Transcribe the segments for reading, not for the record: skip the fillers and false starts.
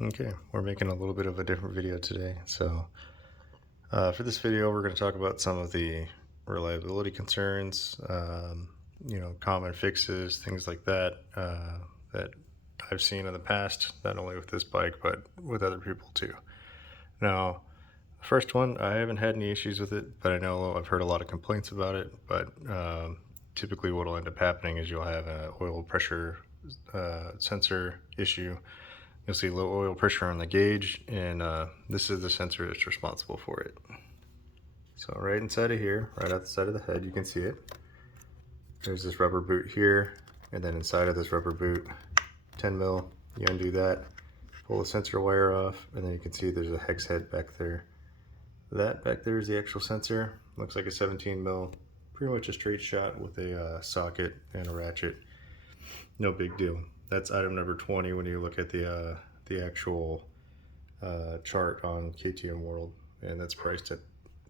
Okay, we're making a little bit of a different video today. For this video, we're going to talk about some of the reliability concerns, common fixes, things like that, that I've seen in the past, not only with this bike, but with other people too. Now, the first one, I haven't had any issues with it, but I know I've heard a lot of complaints about it. But typically what will end up happening is you'll have an oil pressure sensor issue. You'll see low oil pressure on the gauge, and this is the sensor that's responsible for it. So right inside of here, right out the side of the head, you can see it. There's this rubber boot here, and then inside of this rubber boot, 10 mil, you undo that, pull the sensor wire off, and then you can see there's a hex head back there. That back there is the actual sensor. Looks like a 17 mil, pretty much a straight shot with a socket and a ratchet. No big deal. That's item number 20 when you look at the actual chart on KTM World, and that's priced at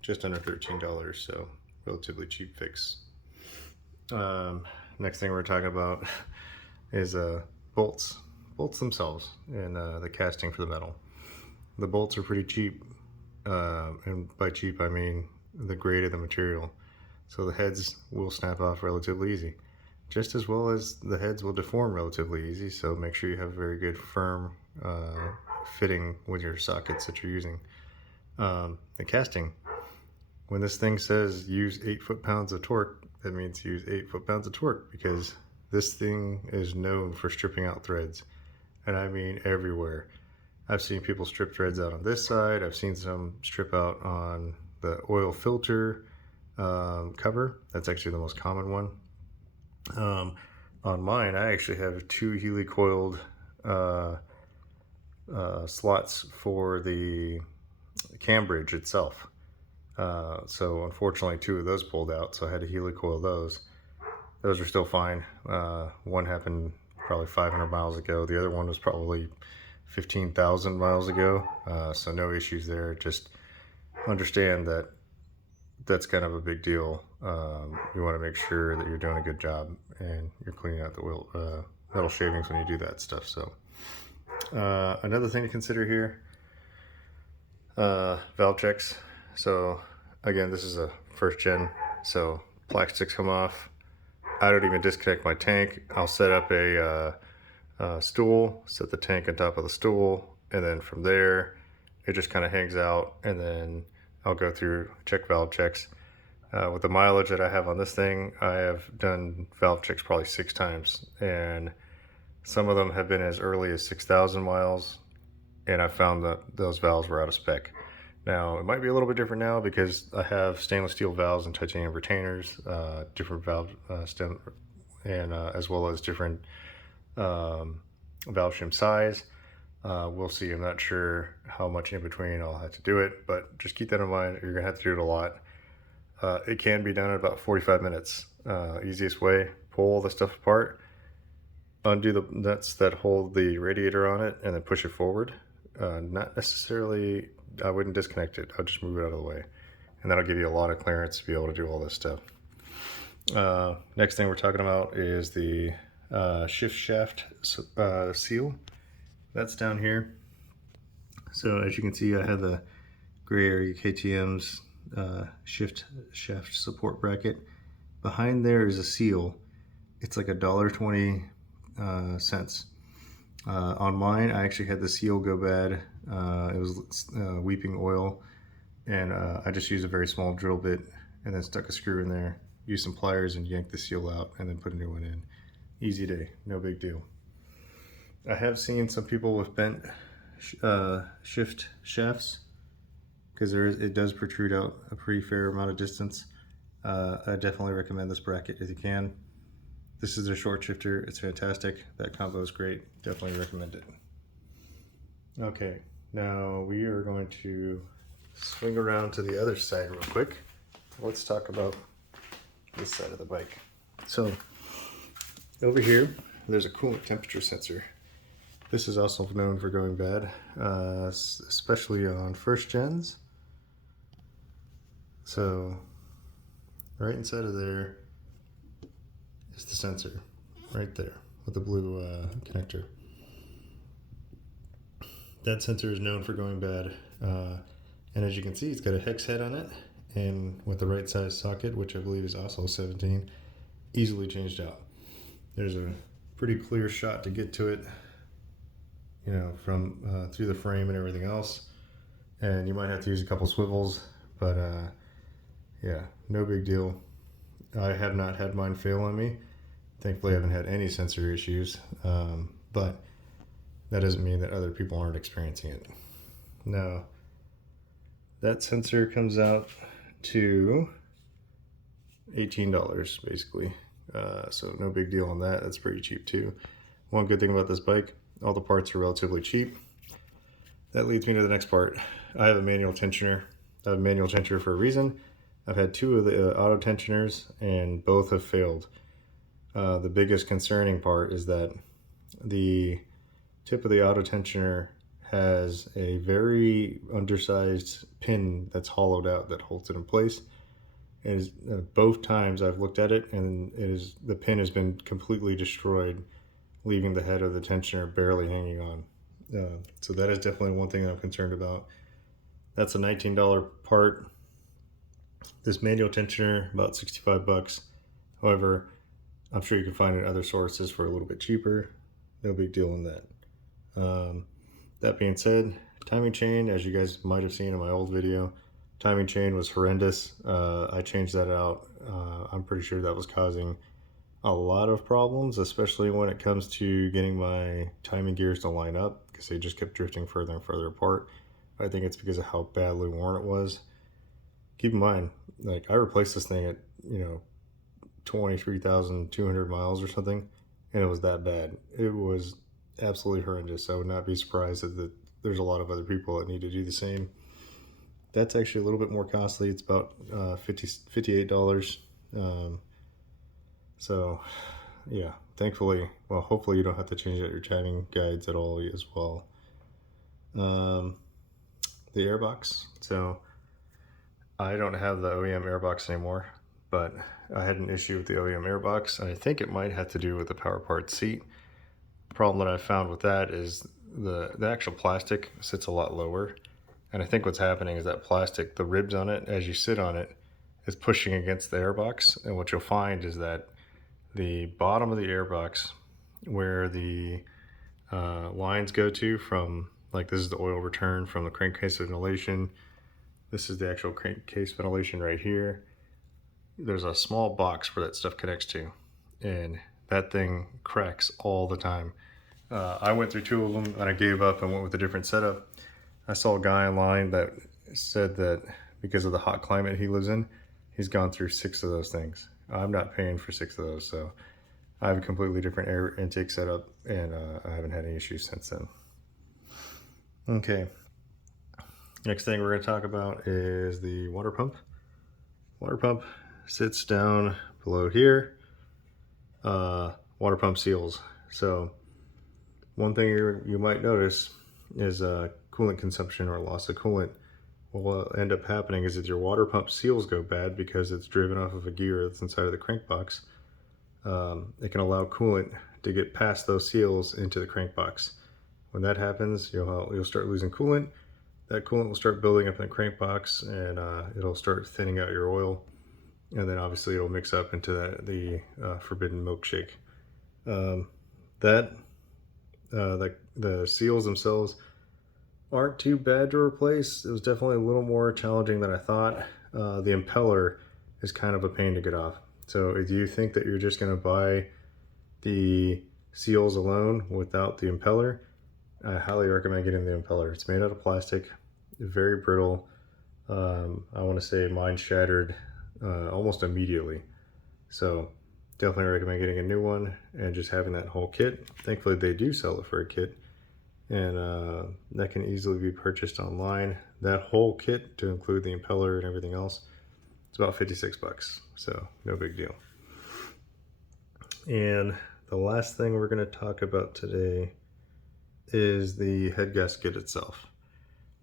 just under $13, so relatively cheap fix. Next thing we're talking about is bolts themselves, and the casting for the metal. The bolts are pretty cheap, and by cheap I mean the grade of the material, so the heads will snap off relatively easy, just as well as the heads will deform relatively easy. So make sure you have a very good firm fitting with your sockets that you're using. The casting, when this thing says use 8 foot-pounds of torque, that means use 8 foot-pounds of torque, because this thing is known for stripping out threads, and I mean everywhere. I've seen people strip threads out on this side. I've seen some strip out on the oil filter cover. That's actually the most common one. On mine, I actually have 2 helicoiled slots for the cam bridge itself. So unfortunately 2 of those pulled out, so I had to helicoil those. Those are still fine. One happened probably 500 miles ago. The other one was probably 15,000 miles ago. So no issues there. Just understand that that's kind of a big deal. You want to make sure that you're doing a good job and you're cleaning out the oil, metal shavings when you do that stuff. So another thing to consider here, valve checks. So again, this is a first gen, so plastics come off. I don't even disconnect my tank. I'll set up a stool, set the tank on top of the stool, and then from there it just kind of hangs out, and then I'll go through, check valve checks. With the mileage that I have on this thing, I have done valve checks probably 6 times, and some of them have been as early as 6,000 miles, and I found that those valves were out of spec. Now, it might be a little bit different now because I have stainless steel valves and titanium retainers, different valve stem, and as well as different valve shim size. We'll see. I'm not sure how much in between I'll have to do it, but just keep that in mind. You're going to have to do it a lot. It can be done in about 45 minutes. Easiest way, pull all the stuff apart, undo the nuts that hold the radiator on it, and then push it forward. Not necessarily, I wouldn't disconnect it. I'll just move it out of the way, and that'll give you a lot of clearance to be able to do all this stuff. Next thing we're talking about is the shift shaft seal. That's down here. So as you can see, I have the gray area KTM's shift shaft support bracket. Behind there is a seal. It's like $1.20. On mine, I actually had the seal go bad. It was weeping oil, and I just used a very small drill bit and then stuck a screw in there, used some pliers and yanked the seal out, and then put a new one in. Easy day, no big deal. I have seen some people with bent shift shafts, because it does protrude out a pretty fair amount of distance. I definitely recommend this bracket if you can. This is a short shifter. It's fantastic. That combo is great. Definitely recommend it. Okay, now we are going to swing around to the other side real quick. Let's talk about this side of the bike. So over here, there's a coolant temperature sensor. This is also known for going bad, especially on first gens. So right inside of there is the sensor, right there with the blue connector. that sensor is known for going bad. And as you can see, it's got a hex head on it, and with the right size socket, which I believe is also 17, easily changed out. There's a pretty clear shot to get to it, you know, from through the frame and everything else. And you might have to use a couple swivels, but yeah, no big deal. I have not had mine fail on me. Thankfully, I haven't had any sensor issues, but that doesn't mean that other people aren't experiencing it. Now, that sensor comes out to $18 basically, so no big deal on that. That's pretty cheap too. One good thing about this bike, all the parts are relatively cheap. That leads me to the next part. I have a manual tensioner. I have a manual tensioner for a reason. I've had two of the auto tensioners and both have failed. The biggest concerning part is that the tip of the auto tensioner has a very undersized pin that's hollowed out that holds it in place. Both times I've looked at it, and the pin has been completely destroyed, leaving the head of the tensioner barely hanging on. So that is definitely one thing I'm concerned about. That's a $19 part. This manual tensioner, about 65 bucks. However, I'm sure you can find it in other sources for a little bit cheaper. No big deal in that. That being said, timing chain, as you guys might have seen in my old video, timing chain was horrendous. I changed that out. I'm pretty sure that was causing a lot of problems, especially when it comes to getting my timing gears to line up, because they just kept drifting further and further apart. I think it's because of how badly worn it was. Keep in mind, like, I replaced this thing at, you know, 23,200 miles or something, and it was that bad. It was absolutely horrendous. I would not be surprised that there's a lot of other people that need to do the same. That's actually a little bit more costly. It's about $58. So yeah, thankfully, well, hopefully you don't have to change out your timing guides at all as well. The airbox. So I don't have the OEM airbox anymore, but I had an issue with the OEM airbox, and I think it might have to do with the power part seat. The problem that I found with that is the actual plastic sits a lot lower, and I think what's happening is that plastic, the ribs on it, as you sit on it, is pushing against the airbox, and what you'll find is that the bottom of the airbox, where the lines go to from, like, this is the oil return from the crankcase ventilation, this is the actual crankcase ventilation right here. There's a small box where that stuff connects to, and that thing cracks all the time. I went through two of them and I gave up and went with a different setup. I saw a guy online that said that because of the hot climate he lives in, he's gone through 6 of those things. I'm not paying for 6 of those, so I have a completely different air intake setup, and I haven't had any issues since then. Okay, next thing we're going to talk about is the water pump. Water pump sits down below here. Water pump seals. So one thing you might notice is coolant consumption or loss of coolant. What will end up happening is that your water pump seals go bad because it's driven off of a gear that's inside of the crank box. It can allow coolant to get past those seals into the crank box. When that happens, you'll start losing coolant. That coolant will start building up in the crank box, and it'll start thinning out your oil, and then obviously it'll mix up into the forbidden milkshake. The seals themselves aren't too bad to replace. It was definitely a little more challenging than I thought. The impeller is kind of a pain to get off. So if you think that you're just going to buy the seals alone without the impeller, I highly recommend getting the impeller. It's made out of plastic, very brittle. I want to say mine shattered almost immediately. So definitely recommend getting a new one and just having that whole kit. Thankfully they do sell it for a kit, and that can easily be purchased online. That whole kit, to include the impeller and everything else, it's about 56 bucks, so no big deal. And the last thing we're going to talk about today is the head gasket itself.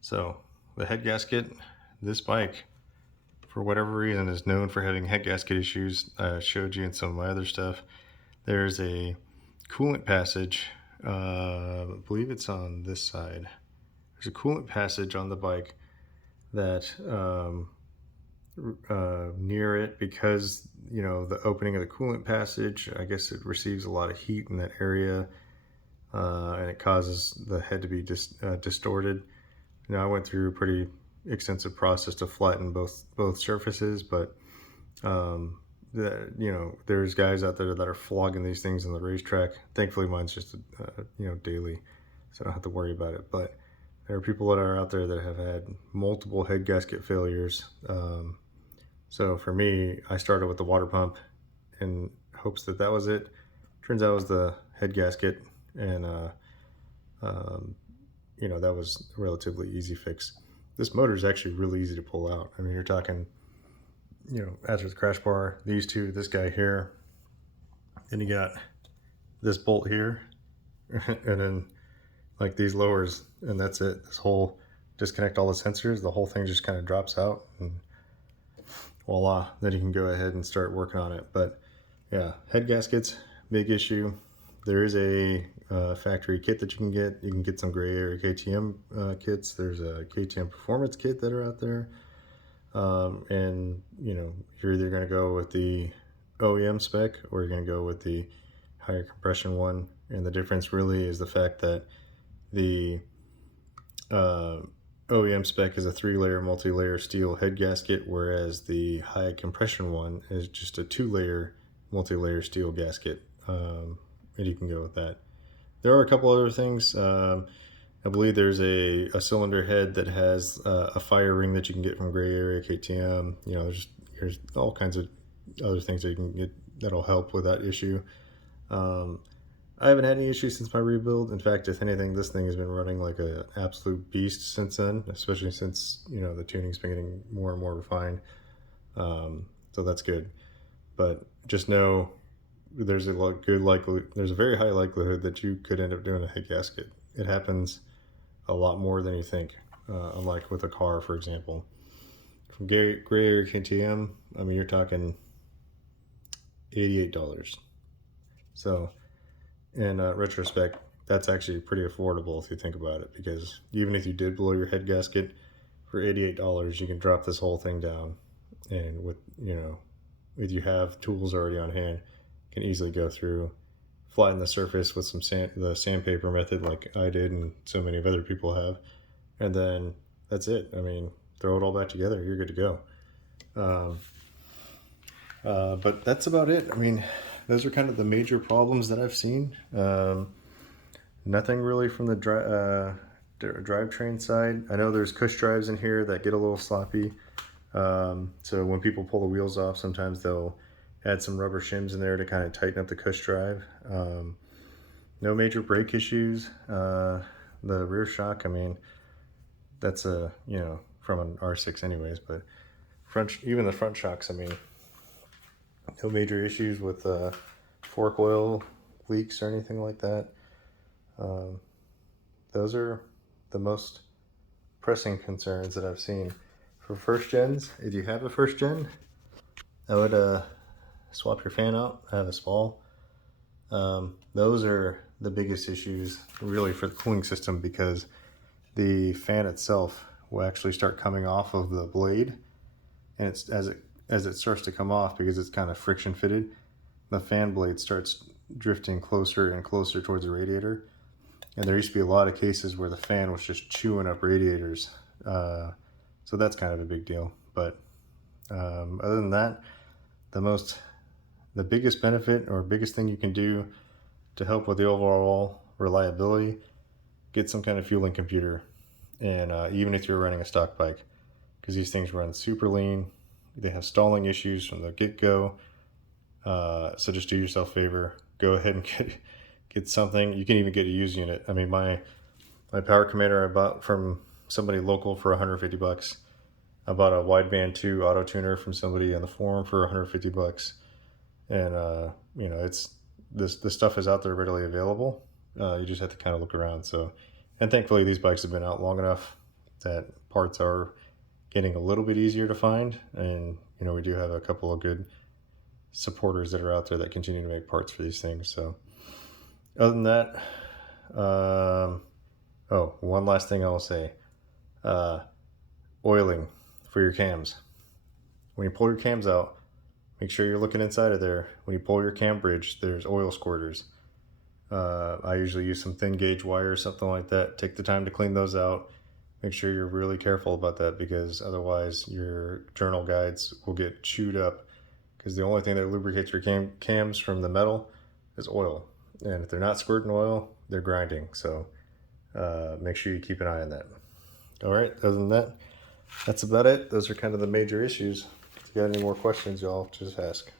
So the head gasket, this bike, for whatever reason, is known for having head gasket issues. I showed you in some of my other stuff. There's a coolant passage, I believe it's on this side. there's a coolant passage on the bike that near it, because you know the opening of the coolant passage, I guess it receives a lot of heat in that area, and it causes the head to be distorted. You know, I went through a pretty extensive process to flatten both surfaces, but you know, there's guys out there that are flogging these things on the racetrack. Thankfully, mine's just you know, daily, so I don't have to worry about it. But there are people that are out there that have had multiple head gasket failures. So for me, I started with the water pump in hopes that that was it. Turns out it was the head gasket, and you know, that was a relatively easy fix. This motor is actually really easy to pull out. I mean, you're talking, you know, after the crash bar, these two, this guy here, then you got this bolt here, and then like these lowers, and that's it. This whole, disconnect all the sensors, the whole thing just kind of drops out, and voila, then you can go ahead and start working on it. But yeah, head gaskets, big issue. There is a factory kit that you can get. You can get some gray area KTM kits. There's a KTM performance kit that are out there. And you know, you're either going to go with the OEM spec or you're going to go with the higher compression one. And the difference really is the fact that the OEM spec is a 3-layer multi-layer steel head gasket, whereas the high compression one is just a 2-layer multi-layer steel gasket. And you can go with that. There are a couple other things. I believe there's a cylinder head that has a fire ring that you can get from Gray Area KTM. You know, there's all kinds of other things that you can get that'll help with that issue. I haven't had any issues since my rebuild. In fact, if anything, this thing has been running like an absolute beast since then, especially since, you know, the tuning's been getting more and more refined. So that's good. But just know there's a very high likelihood that you could end up doing a head gasket. It happens a lot more than you think, unlike with a car, for example. From Gray Area KTM, I mean, you're talking $88. So in retrospect, that's actually pretty affordable if you think about it, because even if you did blow your head gasket for $88, you can drop this whole thing down, and with, you know, if you have tools already on hand, you can easily go through, flatten the surface with some the sandpaper method like I did and so many other people have, and then that's it. I mean, throw it all back together, you're good to go. But that's about it. I mean, those are kind of the major problems that I've seen. Nothing really from the drivetrain side. I know there's cush drives in here that get a little sloppy. So when people pull the wheels off, sometimes they'll add some rubber shims in there to kind of tighten up the cush drive. No major brake issues. The rear shock, I mean, that's a, you know, from an R6 anyways, but even the front shocks, I mean, no major issues with fork oil leaks or anything like that. Those are the most pressing concerns that I've seen. For first gens, if you have a first gen, I would swap your fan out, have a spall. Those are the biggest issues really for the cooling system, because the fan itself will actually start coming off of the blade, and it's as it starts to come off, because it's kind of friction fitted, the fan blade starts drifting closer and closer towards the radiator. And there used to be a lot of cases where the fan was just chewing up radiators. So that's kind of a big deal. But other than that, the biggest benefit or biggest thing you can do to help with the overall reliability, get some kind of fueling computer. And even if you're running a stock bike, because these things run super lean, they have stalling issues from the get-go. So just do yourself a favor, go ahead and get something. You can even get a used unit. I mean, my Power Commander I bought from somebody local for $150. I bought a Wideband 2 auto tuner from somebody on the forum for $150. And you know, this stuff is out there readily available. You just have to kind of look around. So, and thankfully these bikes have been out long enough that parts are getting a little bit easier to find. And you know, we do have a couple of good supporters that are out there that continue to make parts for these things. So other than that, Oh, one last thing I'll say. Oiling for your cams. When you pull your cams out, make sure you're looking inside of there. When you pull your cam bridge, there's oil squirters. I usually use some thin gauge wire or something like that. Take the time to clean those out. Make sure you're really careful about that, because otherwise your journal guides will get chewed up, because the only thing that lubricates your cams from the metal is oil. And if they're not squirting oil, they're grinding. So make sure you keep an eye on that. All right, other than that, that's about it. Those are kind of the major issues. If you got any more questions, y'all just ask.